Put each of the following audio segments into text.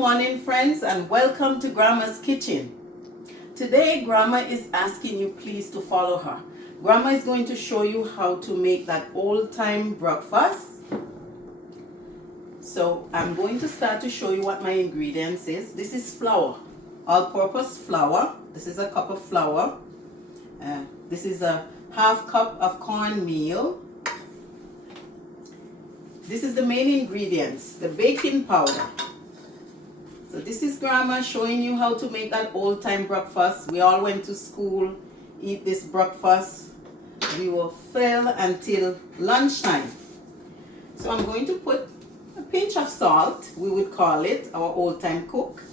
morning, friends, and welcome to Grandma's Kitchen. Today, Grandma is asking you please to follow her. Grandma is going to show you how to make that old-time breakfast. So I'm going to start to show you what my ingredients is. This is flour, all-purpose flour. This is a cup of flour. This is a half cup of cornmeal. This is the main ingredients, the baking powder. So this is Grandma showing you how to make that old-time breakfast. We all went to school, eat this breakfast. We were filled until lunchtime. So I'm going to put a pinch of salt, we would call it, our old-time cook.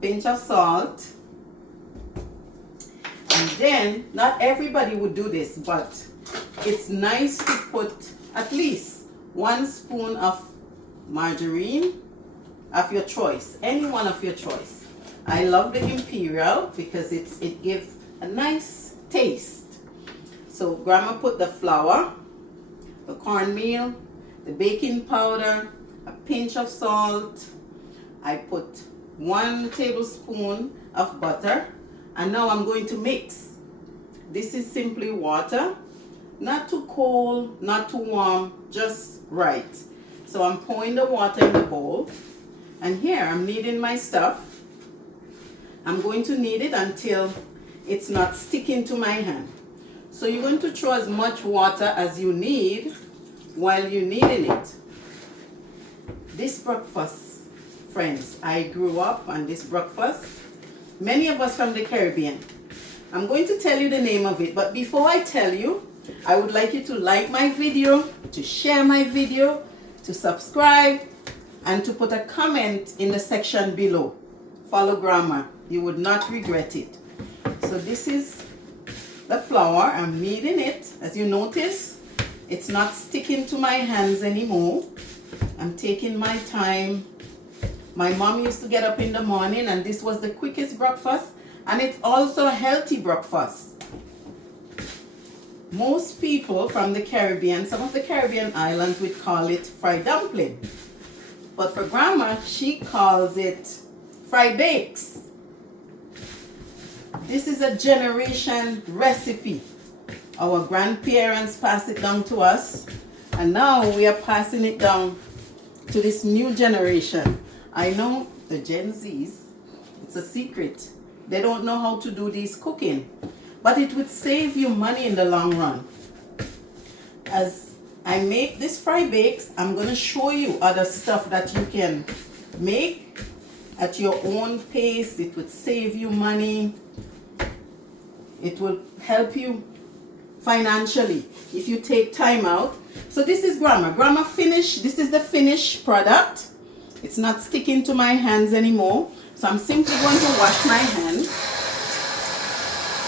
Pinch of salt. And then, not everybody would do this, but it's nice to put at least 1 spoon of margarine of your choice, any one of your choice. I love the Imperial because it gives a nice taste. So Grandma put the flour, the cornmeal, the baking powder, a pinch of salt. I put 1 tablespoon of butter, and now I'm going to mix. This is simply water, not too cold, not too warm, just right. So I'm pouring the water in the bowl. And here I'm kneading my stuff. I'm going to knead it until it's not sticking to my hand. So you're going to throw as much water as you need while you're kneading it. This breakfast, friends, I grew up on this breakfast. Many of us from the Caribbean. I'm going to tell you the name of it, but before I tell you, I would like you to like my video, to share my video, to subscribe, and to put a comment in the section below. Follow Grandma. You would not regret it. So this is the flour. I'm kneading it. As you notice, it's not sticking to my hands anymore. I'm taking my time. My mom used to get up in the morning, and this was the quickest breakfast, and it's also a healthy breakfast. Most people from the Caribbean, some of the Caribbean islands would call it fried dumpling. But for Grandma, she calls it fried bakes. This is a generation recipe. Our grandparents passed it down to us, and now we are passing it down to this new generation. I know the Gen Zs, it's a secret. They don't know how to do this cooking, but it would save you money in the long run. As I make this fried bakes, I'm going to show you other stuff that you can make at your own pace. It would save you money. It will help you financially if you take time out. So this is Grandma. Grandma finished. This is the finished product. It's not sticking to my hands anymore. So I'm simply going to wash my hands.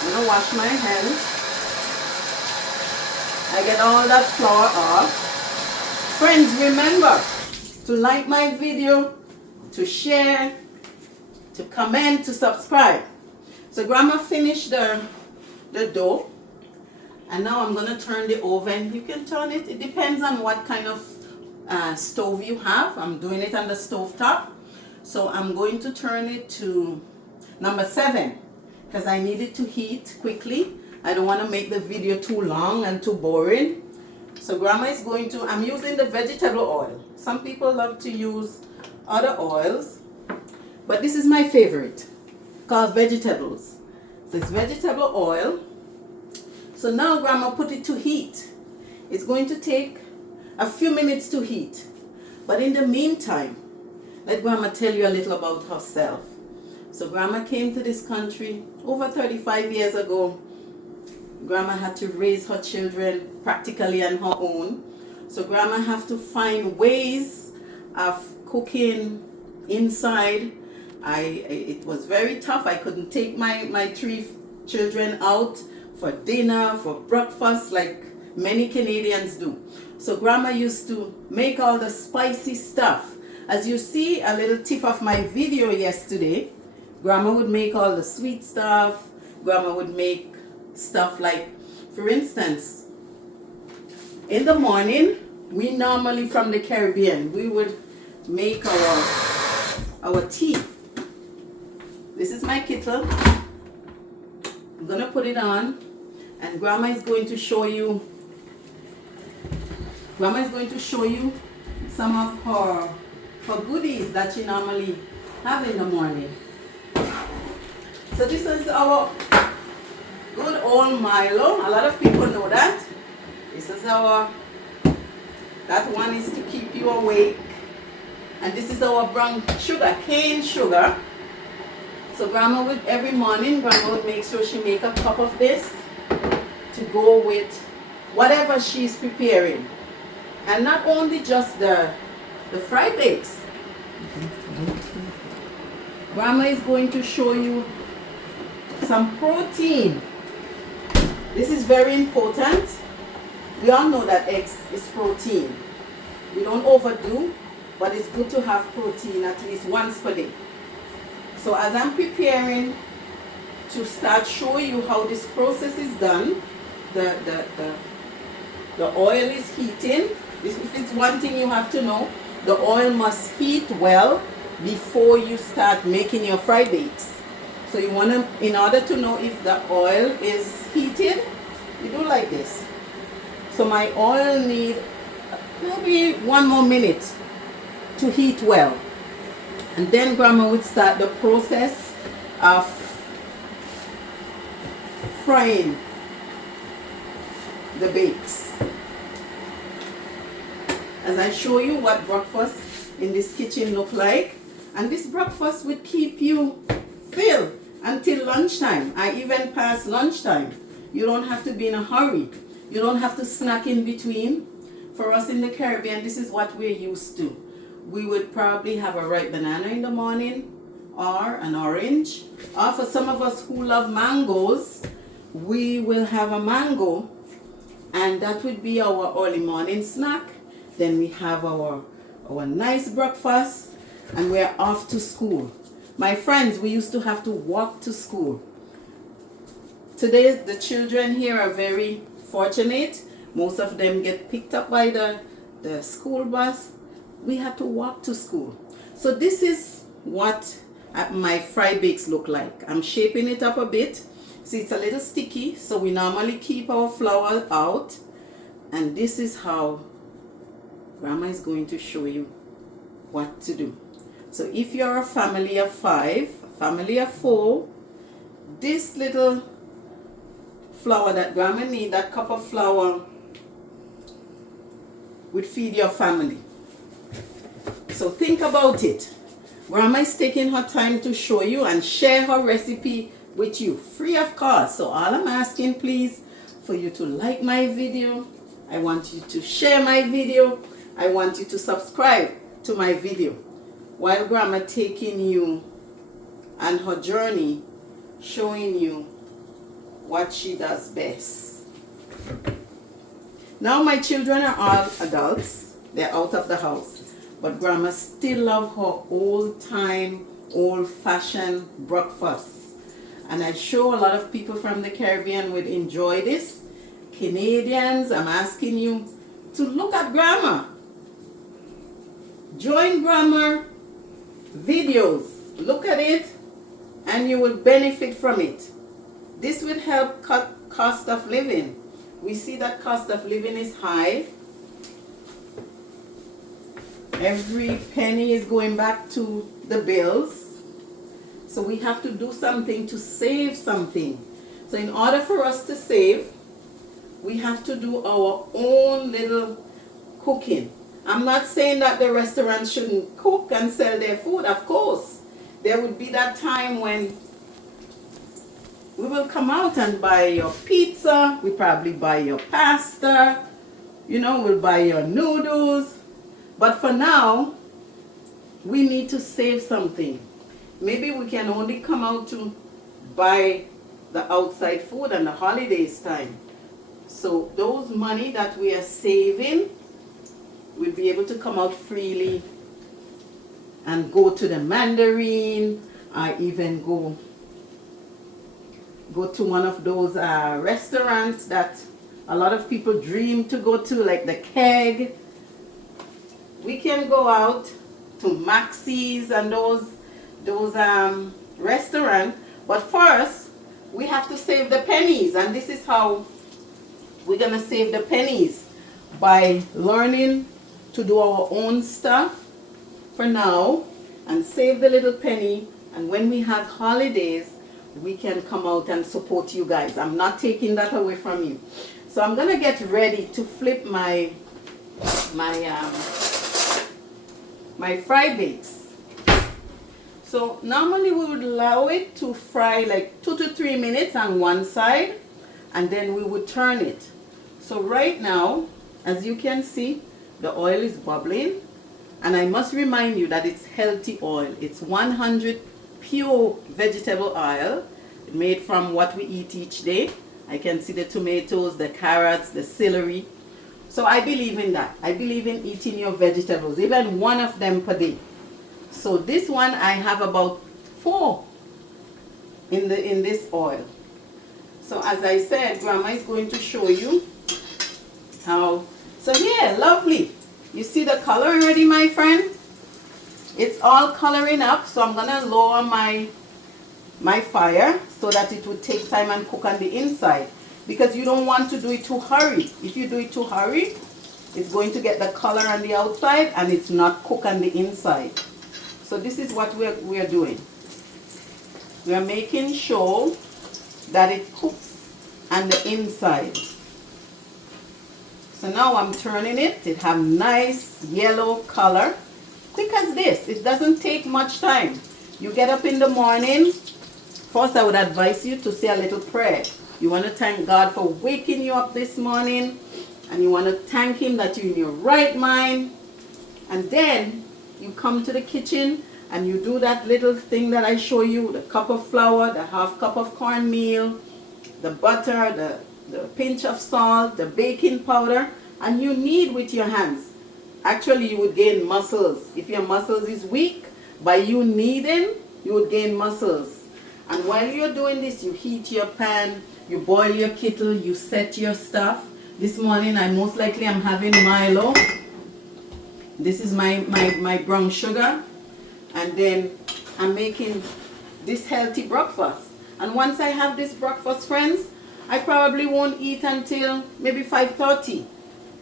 I'm going to wash my hands. I get all that flour off. Friends, remember to like my video, to share, to comment, to subscribe. So Grandma finished the dough, and now I'm going to turn the oven. You can turn it, it depends on what kind of stove you have. I'm doing it on the stove top. So I'm going to turn it to number 7 because I need it to heat quickly. I don't want to make the video too long and too boring. So Grandma is going to, I'm using the vegetable oil. Some people love to use other oils, but this is my favorite, called vegetables. So it's vegetable oil. So now Grandma put it to heat. It's going to take a few minutes to heat. But in the meantime, let Grandma tell you a little about herself. So Grandma came to this country over 35 years ago. Grandma had to raise her children practically on her own. So Grandma have to find ways of cooking inside. It was very tough. I couldn't take my 3 children out for dinner, for breakfast, like many Canadians do. So Grandma used to make all the spicy stuff. As you see a little tip of my video yesterday, Grandma would make all the sweet stuff. Grandma would make stuff like, for instance, in the morning, we normally from the Caribbean, we would make our our tea. This is my kettle. I'm gonna put it on, and Grandma is going to show you. Grandma is going to show you some of her goodies that she normally have in the morning. So this is our good old Milo. A lot of people know that. This is that one is to keep you awake. And this is our brown sugar, cane sugar. So Grandma would, every morning, Grandma would make sure she make a cup of this to go with whatever she's preparing. And not only just the fried bakes. Grandma is going to show you some protein. This is very important. We all know that eggs is protein. We don't overdo, but it's good to have protein at least once per day. So as I'm preparing to start showing you how this process is done, the oil is heating. If it's one thing you have to know, the oil must heat well before you start making your fried bakes. So you want to, in order to know if the oil is heated, you do like this. So my oil need maybe 1 more minute to heat well. And then Grandma would start the process of frying the bakes. As I show you what breakfast in this kitchen look like. And this breakfast would keep you filled until lunchtime. I even past lunchtime. You don't have to be in a hurry. You don't have to snack in between. For us in the Caribbean, this is what we're used to. We would probably have a ripe banana in the morning or an orange. Or for some of us who love mangoes, we will have a mango, and that would be our early morning snack. Then we have our nice breakfast, and we're off to school. My friends, we used to have to walk to school. Today, the children here are very fortunate. Most of them get picked up by the school bus. We had to walk to school. So this is what my fried bakes look like. I'm shaping it up a bit. See, it's a little sticky, so we normally keep our flour out. And this is how Grandma is going to show you what to do. So if you're a family of 5, a family of 4, this little flour that Grandma need, that cup of flour, would feed your family. So think about it. Grandma is taking her time to show you and share her recipe with you, free of cost. So all I'm asking, please, for you to like my video. I want you to share my video. I want you to subscribe to my video. While Grandma taking you on her journey, showing you what she does best. Now my children are all adults. They're out of the house. But Grandma still love her old-time, old-fashioned breakfast. And I'm sure a lot of people from the Caribbean would enjoy this. Canadians, I'm asking you to look at Grandma. Join Grandma videos. Look at it and you will benefit from it. This will help cut cost of living. We see that cost of living is high. Every penny is going back to the bills. So we have to do something to save something. So in order for us to save, we have to do our own little cooking. I'm not saying that the restaurants shouldn't cook and sell their food. Of course, there would be that time when we will come out and buy your pizza. We probably buy your pasta. We'll buy your noodles. But for now, we need to save something. Maybe we can only come out to buy the outside food and the holidays time. So those money that we are saving, we'll be able to come out freely and go to the Mandarin, or even go to one of those restaurants that a lot of people dream to go to, like the Keg. We can go out to Maxis and those restaurant. But first, we have to save the pennies, and this is how we're gonna save the pennies, by learning to do our own stuff for now and save the little penny, and when we have holidays we can come out and support you guys. I'm not taking that away from you. So I'm gonna get ready to flip my fry bakes. So normally we would allow it to fry like 2 to 3 minutes on one side, and then we would turn it. So right now, as you can see, the oil is bubbling, and I must remind you that it's healthy oil. It's 100 pure vegetable oil made from what we eat each day. I can see the tomatoes, the carrots, the celery. So I believe in that. I believe in eating your vegetables, even one of them per day. So this one I have about 4 in this oil. So as I said, Grandma is going to show you how. So here, lovely. You see the color already, my friend? It's all coloring up. So I'm gonna lower my fire so that it would take time and cook on the inside, because you don't want to do it too hurry. If you do it too hurry, it's going to get the color on the outside and it's not cooked on the inside. So this is what we're doing. We're making sure that it cooks on the inside. So now I'm turning it. It have nice yellow color. Quick as this. It doesn't take much time. You get up in the morning. First, I would advise you to say a little prayer. You want to thank God for waking you up this morning, and you want to thank Him that you're in your right mind. And then you come to the kitchen and you do that little thing that I show you, the cup of flour, the half cup of cornmeal, the butter, the pinch of salt, the baking powder, and you knead with your hands. Actually, you would gain muscles. If your muscles is weak, by you kneading, you would gain muscles. And while you're doing this, you heat your pan, you boil your kettle, you set your stuff. This morning, I most likely am having Milo. This is my brown sugar. And then I'm making this healthy breakfast. And once I have this breakfast, friends, I probably won't eat until maybe 5:30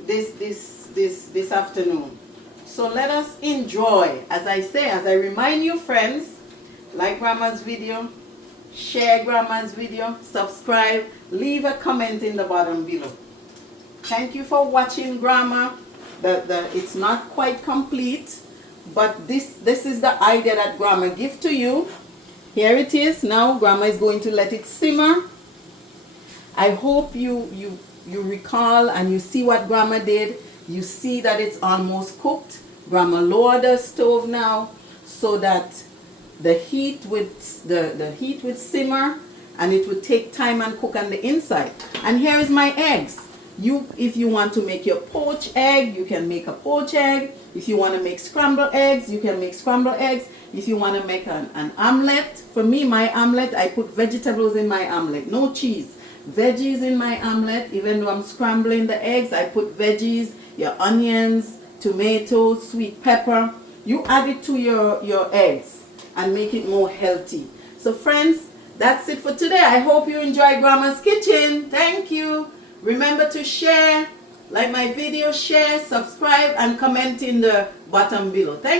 this afternoon. So let us enjoy. As I say, as I remind you, friends, like Grandma's video, share Grandma's video, subscribe, leave a comment in the bottom below. Thank you for watching, Grandma. It's not quite complete, but this is the idea that Grandma give to you. Here it is. Now Grandma is going to let it simmer. I hope you recall and you see what Grandma did. You see that it's almost cooked. Grandma lowered the stove now so that the heat would simmer, and it would take time and cook on the inside. And here is my eggs. If you want to make your poached egg, you can make a poached egg. If you want to make scrambled eggs, you can make scrambled eggs. If you want to make an omelette, for me, my omelette, I put vegetables in my omelette, no cheese. Veggies in my omelette. Even though I'm scrambling the eggs, I put veggies, your onions, tomatoes, sweet pepper. You add it to your eggs and make it more healthy. So friends, that's it for today. I hope you enjoy Grandma's Kitchen. Thank you. Remember to share, like my video, share, subscribe, and comment in the bottom below. Thank you.